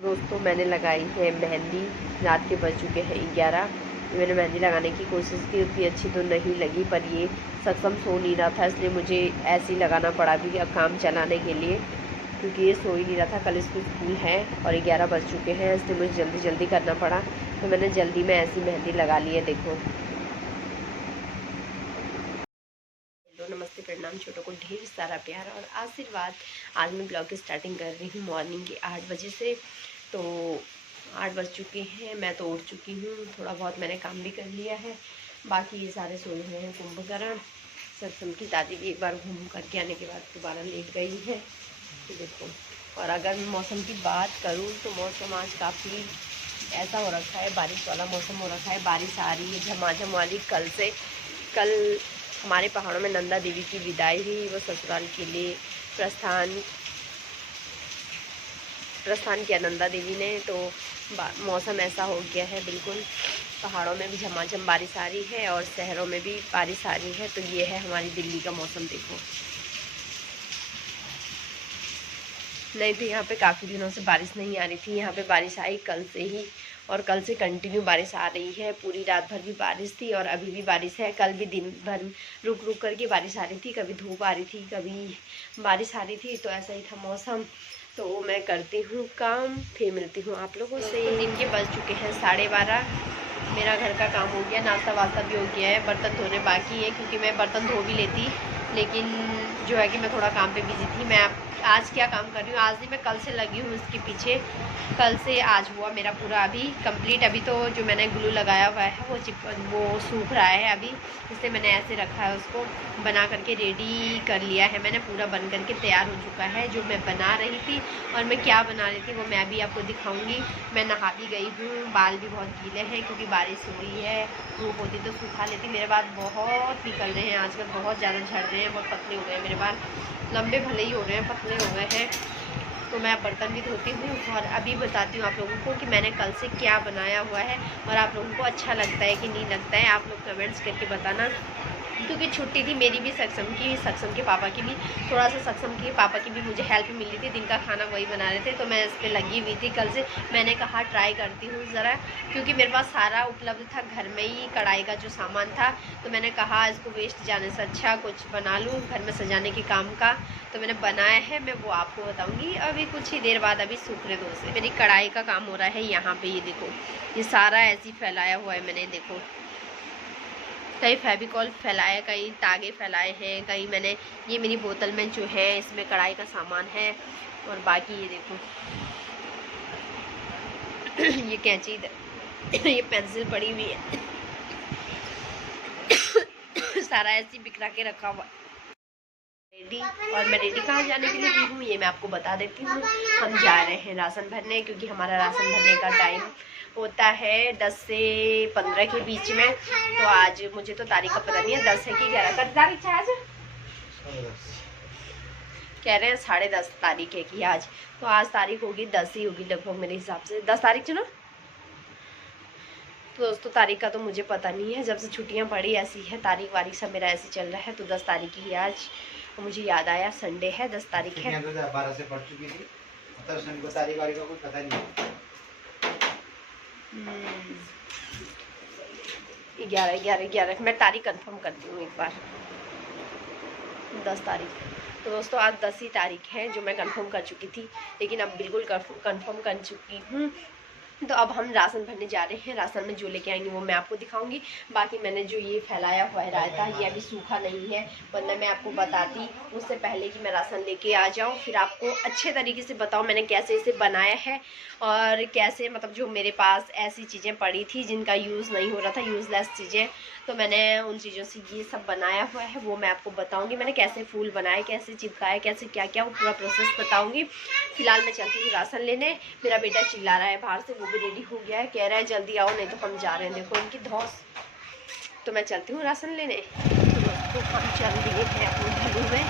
दोस्तों मैंने लगाई है मेहंदी। रात के बज चुके हैं 11। मैंने मेहंदी लगाने की कोशिश की, उतनी अच्छी तो नहीं लगी, पर ये सक्षम सो नहीं रहा था, इसलिए मुझे ऐसे ही लगाना पड़ा भी काम चलाने के लिए, क्योंकि ये सो ही नहीं रहा था। कल इसको स्कूल है और 11 बज चुके हैं, इसलिए मुझे जल्दी जल्दी करना पड़ा, तो मैंने जल्दी में ऐसी मेहंदी लगा ली है। देखो, नमस्ते, प्रणाम, छोटों को ढेर सारा प्यार और आशीर्वाद। आज मैं ब्लॉग की स्टार्टिंग कर रही हूँ मॉर्निंग के 8 बजे से। तो 8 बज चुके हैं, मैं तो उठ चुकी हूँ, थोड़ा बहुत मैंने काम भी कर लिया है, बाकी ये सारे सोए हुए हैं। कुंभकर्ण सत्संग की दादी भी एक बार घूम करके आने के बाद दोबारा लेट गई है। तो देखो, और अगर मैं मौसम की बात करूँ तो मौसम आज काफ़ी ऐसा हो रखा है, बारिश वाला मौसम हो रखा है। बारिश आ रही है झमाझम वाली। कल हमारे पहाड़ों में नंदा देवी की विदाई हुई, वो ससुराल के लिए प्रस्थान किया नंदा देवी ने। तो मौसम ऐसा हो गया है, बिल्कुल पहाड़ों में भी झमाझम बारिश आ रही है और शहरों में भी बारिश आ रही है। तो ये है हमारी दिल्ली का मौसम। देखो, नहीं तो यहाँ पे काफ़ी दिनों से बारिश नहीं आ रही थी, यहाँ पे बारिश आई कल से ही, और कल से कंटिन्यू बारिश आ रही है। पूरी रात भर भी बारिश थी और अभी भी बारिश है। कल भी दिन भर रुक रुक करके बारिश आ रही थी, कभी धूप आ रही थी, कभी बारिश आ रही थी, तो ऐसा ही था मौसम। तो मैं करती हूँ काम, फिर मिलती हूँ आप लोगों से। दिन के बज चुके हैं 12:30। मेरा घर का काम हो गया, नाश्ता वास्ता भी हो गया है, बर्तन धोने बाकी है, क्योंकि मैं बर्तन धो भी लेती, लेकिन जो है कि मैं थोड़ा काम पे बिजी थी। मैं आज क्या काम कर रही हूँ, आज नहीं, मैं कल से लगी हूँ इसके पीछे। कल से आज हुआ मेरा पूरा अभी कंप्लीट। अभी तो जो मैंने ग्लू लगाया हुआ है वो सूख रहा है अभी, इसलिए मैंने ऐसे रखा है, उसको बना करके रेडी कर लिया है मैंने, पूरा बन करके तैयार हो चुका है। जो मैं बना रही थी और मैं क्या बना रही थी वो मैं भी आपको दिखाऊंगी। मैं नहा भी गई हूँ, बाल भी बहुत गीले हैं क्योंकि बारिश हो रही है। धूप होती तो सूखा लेती। मेरे बाल बहुत निकल रहे हैं आजकल, बहुत ज़्यादा झड़ रहे हैं, बहुत पतले हो गए हैं मेरे बाल। लंबे भले ही हो रहे हैं, पतले हो गए हैं। तो मैं बर्तन भी धोती हूँ और अभी बताती हूँ आप लोगों को कि मैंने कल से क्या बनाया हुआ है, और आप लोगों को अच्छा लगता है कि नहीं लगता है, आप लोग कमेंट्स करके बताना। क्योंकि छुट्टी थी मेरी भी, सक्षम के पापा की भी, थोड़ा सा सक्षम के पापा की भी मुझे हेल्प मिली थी। दिन का खाना वही बना रहे थे, तो मैं इस पर लगी हुई थी कल से। मैंने कहा ट्राई करती हूँ ज़रा, क्योंकि मेरे पास सारा उपलब्ध था घर में ही, कढ़ाई का जो सामान था, तो मैंने कहा इसको वेस्ट जाने से अच्छा कुछ बना लूँ घर में सजाने के काम का। तो मैंने बनाया है, मैं वो आपको बताऊँगी अभी कुछ ही देर बाद। अभी सूखने दो से। मेरी कढ़ाई का काम हो रहा है यहाँ पर, ये देखो, ये सारा ऐसे ही फैलाया हुआ है मैंने। देखो, कहीं फेविकॉल फैलाया, कहीं तागे फैलाए हैं, कहीं मैंने, ये मेरी बोतल में जो है इसमें कढ़ाई का सामान है, और बाकी ये देखो ये कैंची, ये पेंसिल पड़ी हुई है सारा ऐसे बिखरा के रखा हुआ रेडी। और मैं रेडी कहाँ जाने के लिए हूँ ये मैं आपको बता देती हूँ। हम जा रहे हैं राशन भरने, क्योंकि हमारा राशन भरने का टाइम होता है 10 से 15 के बीच में। तो आज मुझे तो तारीख का पता नहीं है, 10 है कि 11 का तारीख है आज, कह रहे हैं 10:30 तारीख है कि आज। तो आज तारीख होगी 10 ही होगी लगभग, मेरे हिसाब से 10 तारीख है ना। तो दोस्तों तारीख का तो मुझे पता नहीं है, जब से छुट्टियां पड़ी ऐसी है, तारीख वारीख सब मेरा ऐसे चल रहा है। तो 10 तारीख ही आज, तो मुझे याद आया संडे है, 10 तारीख है। 12 से पढ़ चुकी थी, मतलब तारीख वारीख का कुछ पता नहीं। 11 मैं तारीख कंफर्म करती हूँ एक बार, 10 तारीख। तो दोस्तों आज 10 ही तारीख है, जो मैं कंफर्म कर चुकी थी, लेकिन अब बिल्कुल कंफर्म कर चुकी हूँ। तो अब हम राशन भरने जा रहे हैं। राशन में जो लेके आएंगे वो मैं आपको दिखाऊंगी। बाकी मैंने जो ये फैलाया हुआ है रायता, ये अभी सूखा नहीं है, वरना मैं आपको बताती उससे पहले कि मैं राशन लेके आ जाऊं, फिर आपको अच्छे तरीके से बताऊं मैंने कैसे इसे बनाया है, और कैसे मतलब जो मेरे पास ऐसी चीज़ें पड़ी थी जिनका यूज़ नहीं हो रहा था, यूज़लेस चीज़ें, तो मैंने उन चीज़ों से ये सब बनाया हुआ है, वो मैं आपको बताऊँगी। मैंने कैसे फूल बनाए, कैसे चिपकाए, कैसे क्या क्या, वो पूरा प्रोसेस बताऊँगी। फिलहाल मैं चलती हूँ राशन लेने। मेरा बेटा चिल्ला रहा है बाहर से, वो भी रेडी हो गया है, कह रहा है जल्दी आओ नहीं तो हम जा रहे हैं। देखो इनकी धौस। तो मैं चलती हूँ राशन लेने। तो हम चल दिए हैं अपने घरों में,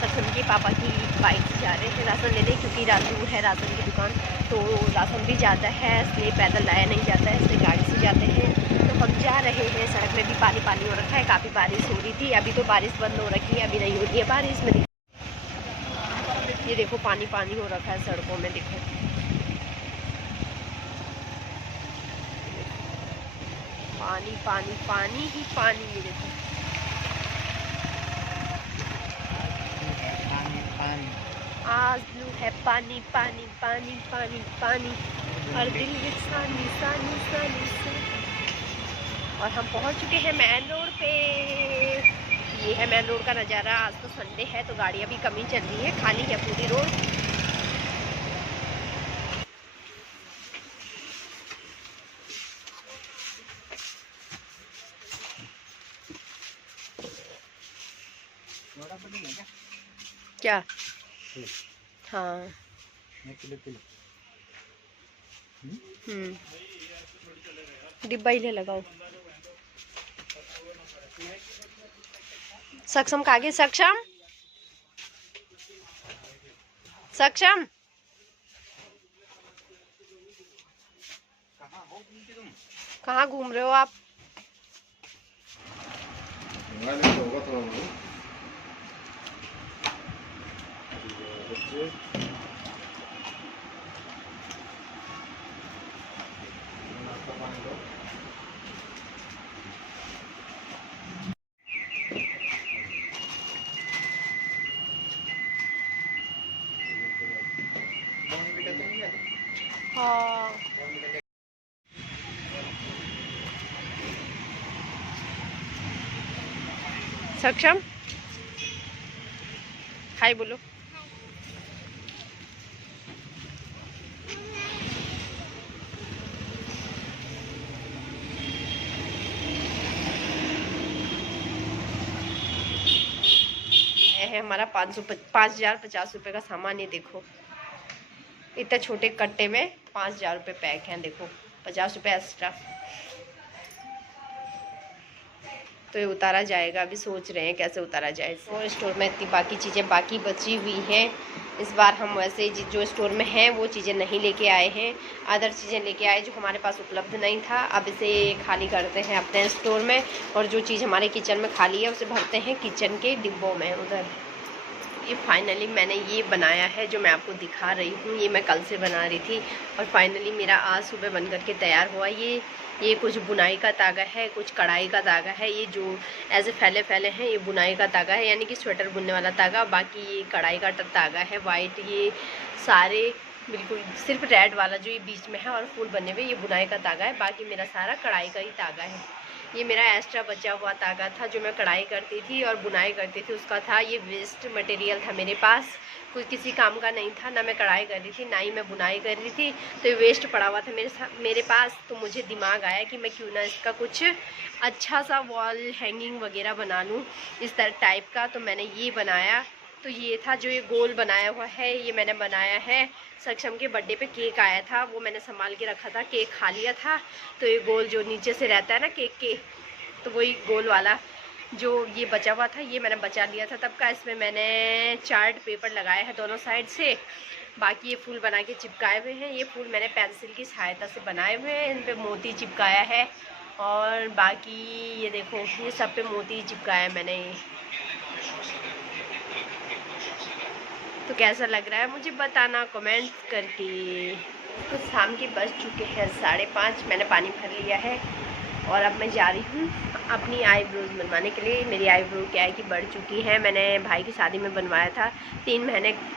सक्षम के पापा की बाइक से जा रहे हैं राशन लेने, क्योंकि दूर है राशन की दुकान, तो राशन भी ज़्यादा है, इसलिए पैदल लाया नहीं जाता है, इसलिए गाड़ी से जाते हैं। तो हम जा रहे हैं। सड़क में भी पानी पानी हो रखा है, काफ़ी बारिश हो रही थी, अभी तो बारिश बंद हो रखी है, अभी नहीं हो रही है बारिश में। ये देखो पानी पानी हो रखा है सड़कों में, देखो पानी पानी ही पानी। ये देखो आज ब्लू है पानी पानी पानी पानी पानी और दिल में सानी सानी सानी सानी। और हम पहुंच चुके हैं मेन रोड पे। ये है मेन रोड का नज़ारा। आज तो संडे है तो गाड़ियां भी कमी चल रही है, खाली है पूरी रोड। क्या? हाँ डिब्बा ही ले लगाओ। सक्षम का आगे सक्षम सक्षम कहाँ घूम रहे हो आप? हाँ सक्षम हाय बोलो। है हमारा 5,050 रुपये का सामान। ये देखो इतने छोटे कट्टे में 5,000 रुपये पैक हैं। देखो 50 रुपये एक्स्ट्रा। तो ये उतारा जाएगा, अभी सोच रहे हैं कैसे उतारा जाए। और स्टोर में इतनी बाकी चीज़ें बाकी बची हुई हैं। इस बार हम वैसे जो स्टोर में हैं वो चीज़ें नहीं लेके आए हैं, अदर चीज़ें लेके आए जो हमारे पास उपलब्ध नहीं था। अब इसे खाली करते हैं अपने स्टोर में और जो चीज़ हमारे किचन में खाली है उसे भरते हैं किचन के डिब्बों में उधर। ये फाइनली मैंने ये बनाया है जो मैं आपको दिखा रही हूँ। ये मैं कल से बना रही थी और फाइनली मेरा आज सुबह बन करके तैयार हुआ। ये कुछ बुनाई का तागा है, कुछ कढ़ाई का तागा है। ये जो ऐसे फैले फैले हैं ये बुनाई का तागा है, यानी कि स्वेटर बुनने वाला तागा। बाकी ये कढ़ाई का तागा है वाइट। ये सारे बिल्कुल सिर्फ रेड वाला जो ये बीच में है और फूल बने हुए ये बुनाई का तागा है। बाकी मेरा सारा कढ़ाई का ही तागा है। ये मेरा एक्स्ट्रा बचा हुआ तागा था जो मैं कढ़ाई करती थी और बुनाई करती थी उसका था। ये वेस्ट मटेरियल था मेरे पास, कुछ किसी काम का नहीं था। ना मैं कढ़ाई कर रही थी ना ही मैं बुनाई कर रही थी, तो ये वेस्ट पड़ा हुआ था मेरे पास। तो मुझे दिमाग आया कि मैं क्यों ना इसका कुछ अच्छा सा वॉल हैंगिंग वगैरह बना लूँ इस तरह टाइप का। तो मैंने ये बनाया। तो ये था जो ये गोल बनाया हुआ है, ये मैंने बनाया है। सक्षम के बर्थडे पे केक आया था, वो मैंने संभाल के रखा था, केक खा लिया था। तो ये गोल जो नीचे से रहता है ना केक के, तो वही गोल वाला जो ये बचा हुआ था ये मैंने बचा लिया था तब का। इसमें मैंने चार्ट पेपर लगाया है दोनों साइड से। बाकी ये फूल बना के चिपकाए हुए हैं। ये फूल मैंने पेंसिल की सहायता से बनाए हुए हैं, इन पे मोती चिपकाया है। और बाकी ये देखो ये सब पे मोती चिपकाया है मैंने। तो कैसा लग रहा है मुझे बताना कमेंट करके। तो शाम के बज चुके हैं 5:30। मैंने पानी भर लिया है और अब मैं जा रही हूँ अपनी आईब्रोज बनवाने के लिए। मेरी आईब्रो क्या है कि बढ़ चुकी है। मैंने भाई की शादी में बनवाया था,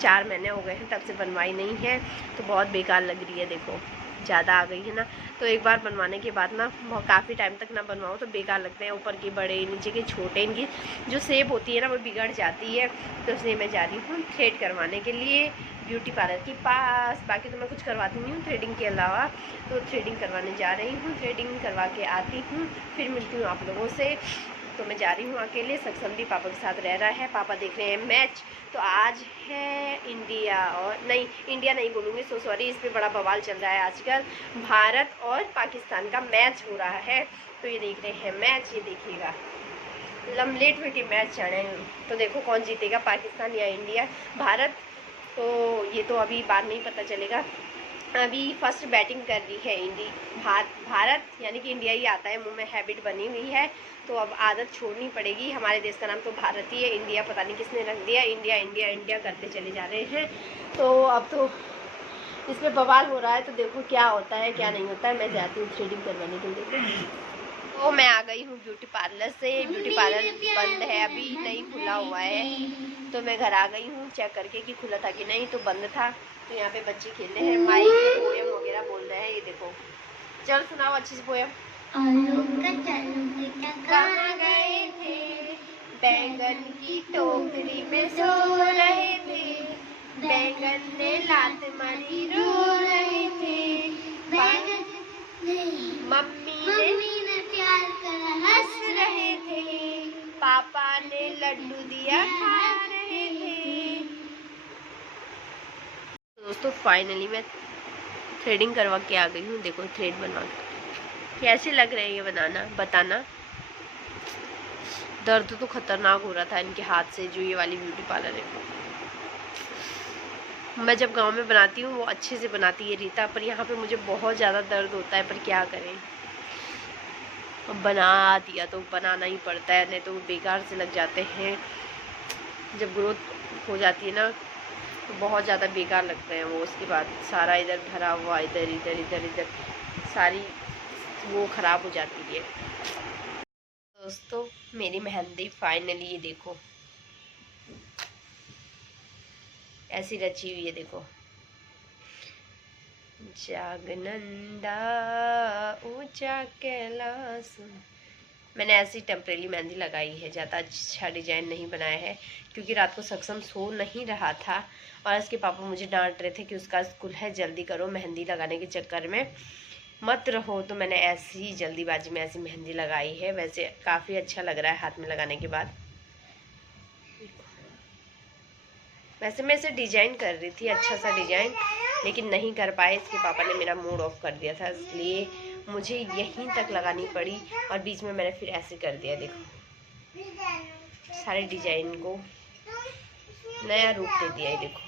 4 महीने हो गए हैं तब से बनवाई नहीं है। तो बहुत बेकार लग रही है, देखो ज़्यादा आ गई है ना। तो एक बार बनवाने के बाद ना काफ़ी टाइम तक ना बनवाओ तो बेकार लगते हैं। ऊपर के बड़े नीचे के छोटे, इनकी जो शेप होती है ना वो बिगड़ जाती है। तो इसलिए मैं जा रही हूँ थ्रेड करवाने के लिए ब्यूटी पार्लर के पास। बाकी तो मैं कुछ करवाती नहीं हूँ थ्रेडिंग के अलावा। तो थ्रेडिंग करवाने जा रही हूँ, थ्रेडिंग करवा के आती हूँ, फिर मिलती हूँ आप लोगों से। तो मैं जा रही हूँ अकेले, सक्षम भी पापा के साथ रह रहा है। पापा देख रहे हैं मैच। तो आज है इंडिया नहीं बोलूँगी, सो सॉरी, इस पर बड़ा बवाल चल रहा है आजकल। भारत और पाकिस्तान का मैच हो रहा है, तो ये देख रहे हैं मैच। ये देखिएगा लमलेट हुए के मैच चढ़े। तो देखो कौन जीतेगा, पाकिस्तान या इंडिया। भारत तो ये तो अभी बाद में ही पता चलेगा। अभी फर्स्ट बैटिंग कर रही है भारत, यानी कि इंडिया ही आता है, मुंह में हैबिट बनी हुई है। तो अब आदत छोड़नी पड़ेगी। हमारे देश का नाम तो भारत ही है, इंडिया पता नहीं किसने रख दिया। इंडिया इंडिया इंडिया करते चले जा रहे हैं। तो अब तो इस पर बवाल हो रहा है। तो देखो क्या होता है क्या नहीं होता है। मैं जाती हूँ थ्रेडिंग करवाने के लिए। तो मैं आ गई हूँ ब्यूटी पार्लर से। ब्यूटी पार्लर बंद है, अभी नहीं खुला हुआ है। तो मैं घर आ गई हूँ चेक करके कि खुला था कि नहीं, तो बंद था। तो यहाँ पे बच्चे खेल रहे हैं, माइक पोएम वगैरह बोल रहे हैं। ये देखो, चल सुनाओ अच्छे से पोएम। कहाँ गए थे, बैंगन की टोकरी में सो रहे थे, बैंगन ने लात मारी रो रहे थे, मम्मी ने प्यार कर हंस रहे थे, पापा ने लड्डू दिया खा रहे थे। दोस्तों फाइनली मैं थ्रेडिंग करवा के आ गई हूँ। देखो थ्रेड बनवा के कैसे लग रहे हैं ये बनाना, बताना। दर्द तो खतरनाक हो रहा था इनके हाथ से, जो ये वाली ब्यूटी पार्लर है। मैं जब गांव में बनाती हूँ वो अच्छे से बनाती है रीता, पर यहाँ पे मुझे बहुत ज़्यादा दर्द होता है, पर क्या करें, अब बना दिया तो बनाना ही पड़ता है, नहीं तो वो बेकार से लग जाते हैं। जब ग्रोथ हो जाती है ना तो बहुत ज़्यादा बेकार लगते हैं वो। उसके बाद सारा इधर भरा हुआ, इधर इधर इधर इधर सारी वो ख़राब हो जाती है। दोस्तों मेरी मेहंदी फाइनली ये देखो ऐसी रची हुई है। देखो, जागनंदा ऊंचा कैलाश। मैंने ऐसी टेम्परेरी मेहंदी लगाई है, ज़्यादा अच्छा डिजाइन नहीं बनाया है, क्योंकि रात को सक्षम सो नहीं रहा था और इसके पापा मुझे डांट रहे थे कि उसका स्कूल है, जल्दी करो, मेहंदी लगाने के चक्कर में मत रहो। तो मैंने ऐसी जल्दीबाजी में ऐसी मेहंदी लगाई है। वैसे काफ़ी अच्छा लग रहा है हाथ में लगाने के बाद। वैसे मैं इसे डिजाइन कर रही थी, अच्छा सा डिजाइन, लेकिन नहीं कर पाए। इसके पापा ने मेरा मूड ऑफ कर दिया था, इसलिए मुझे यहीं तक लगानी पड़ी और बीच में मैंने फिर ऐसे कर दिया। देखो सारे डिजाइन को नया रूप दे दिया है। देखो